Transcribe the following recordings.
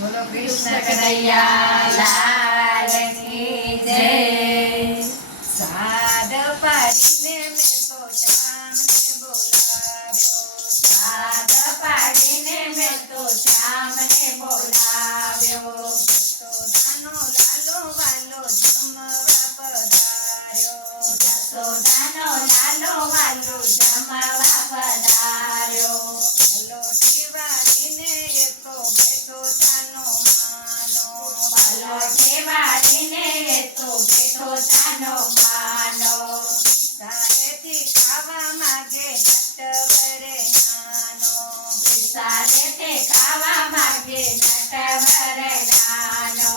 બોલો કૃષ્ણ કનૈયા લાલ કી જય। સાદ પાડીને મેં તો શ્યામને બોલાવ્યો, સાદ પાડીને મેં તો શ્યામને બોલાવ્યો। યશોદાનો લાલો વાલો જમવા પધાર્યો, યશોદાનો લાલો વાલો જમવા પધાર્યો। પલોઠી વાળીને એ તો બેઠો ચાનો માનો, પલોઠી વાળીને એ તો બેઠો ચાનો માનો। સારેથી ખાવા માગે નટવરે નાનો, સારે તે ખાવા માગે નટવર નાનો।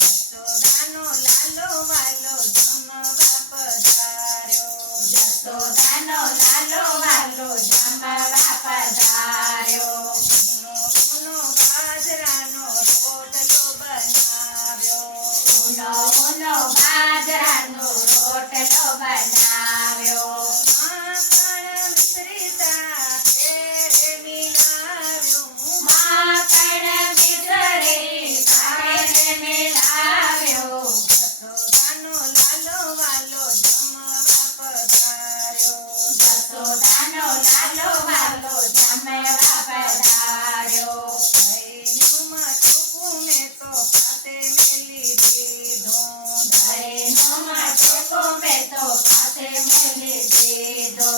યશોદાનો લાલો વાલો જમવા પધાર્યો, યશોદાનો લાલો વાલો જમવા પધાર્યો। ઊનો બાજરાનો રોટલો બનાવ્યો, ઊનો ઊનો બાજરાનો રોટલો બનાવ્યો। માખણ મિશ્રિતા ઘેરે મિલાવ્યું, માખણ મિશ્રી સાથે મિલાવ્યો। યશોદાનો લાલો વાલો જમવા પધાર્યો, યશોદાનો લાલો વાલો જમવા પધાર્યો। દહીંનું મટકું મેં તો પાસે મેલી દીધું, દહીંનું મટકું મેં તો પાસે મેલી દીધો।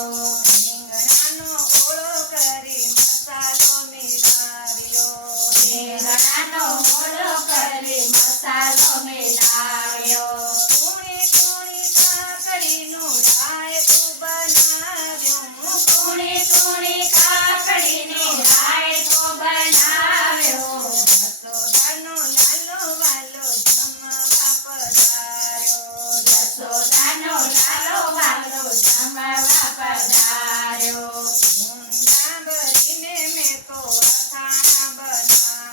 રીંગણાનો ઓળો કરી મસાલો મિલાવ્યો, રીંગણાનો ઓળો કરી મસાલો મિલાવ્યો। ટૂણી ટૂણી કાકડીનું રાયતું બનાવ્યું, ટૂણી ટૂણી કાકડીની રાયતો બનાવ્યો। યશોદાનો લાલો વાલો જમવા પધાર્યો, યશોદાનો લાલો વાલો જમવા પધાર્યો। ઊંડા ભરીને મેં તો અથાણાં બનાવ્યા,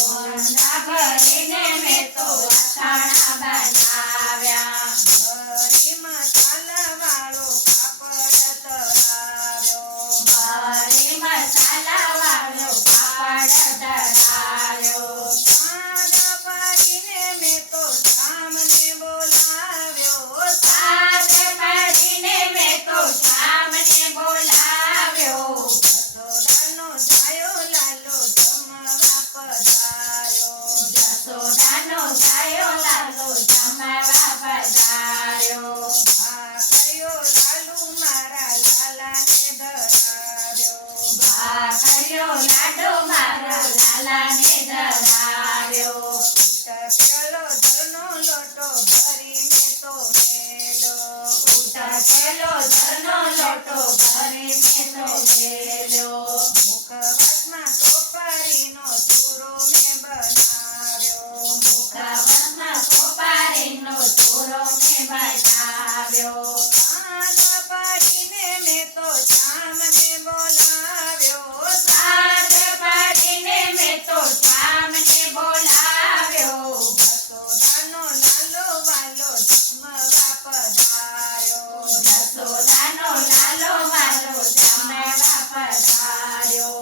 ઊંડા ભરીને મેં તો અથાણાં બનાવ્યા। ભરી મસાલાવાળો પાપડ તળાવ્યો, ભરી મસાલાવાળો પાપડ તળાવ્યો। સાદ પાડીને મેં તો શ્યામને બોલાવ્યો, સાદ પાડીને મેં તો શ્યામને બોલાવ્યો। યશોદાનો જાયો લાલો જમવા પધાર્યો, યશોદાનો જાયો લાલો જમવા પધાર્યો। ભાખરીઓ લાલુ મારા લાલાને ધરાવ્યો, ભાખરીયો લાડો મારા લાલાને ધરાવ્યો। ઉટકેલો ઘરનો લોટો ભરી મેં તો મેલો, ઉટકેલો ઘરનો લોટો ભરી મેં તો મેલ્યો। મુખવાસમાં સોપારીનો ચૂરો મેં બનાવ્યો, મુખવાસમાં સોપારીનો ચૂરો મેં બનાવ્યો। સાદ પાડીને મેં તો શ્યામને બોલાવ્યો, સાદ પાડીને મેં તો શ્યામને બોલાવ્યો। યશોદાનો લાલો વાલો જમવા પધાર્યો, યશોદાનો લાલો વાલો જમવા પધાર્યો।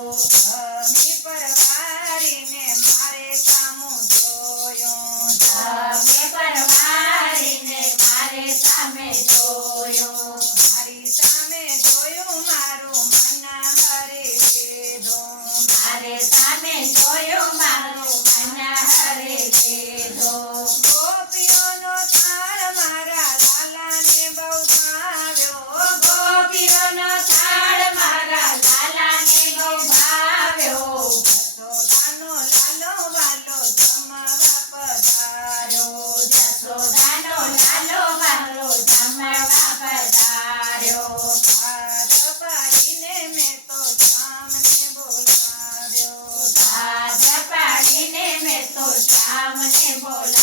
જમી પરવારીને મારે સામું જોયું, જમે પરવારીને મારે સામે જોયો। મારી સામે જોયું મારું મન હરી લીધું, મારે સામે જોયો મારું મન હરી લીધો। ગોપીઓનો થાળ મારા લાલાને બહુ ભાવ્યો, ગોપીઓનો થાળ મારા લાલાને બહુ ભાવ્યો। યશોદાનો લાલો વાલો જમવા પધાર્યો, યશોદાનો લાલો વાલો જમવા પધાર્યો। હાથ પાડીને મેં તો શ્યામને બોલાવ્યો, સાદ પાડીને મેં તો શ્યામને બોલાવ્યો।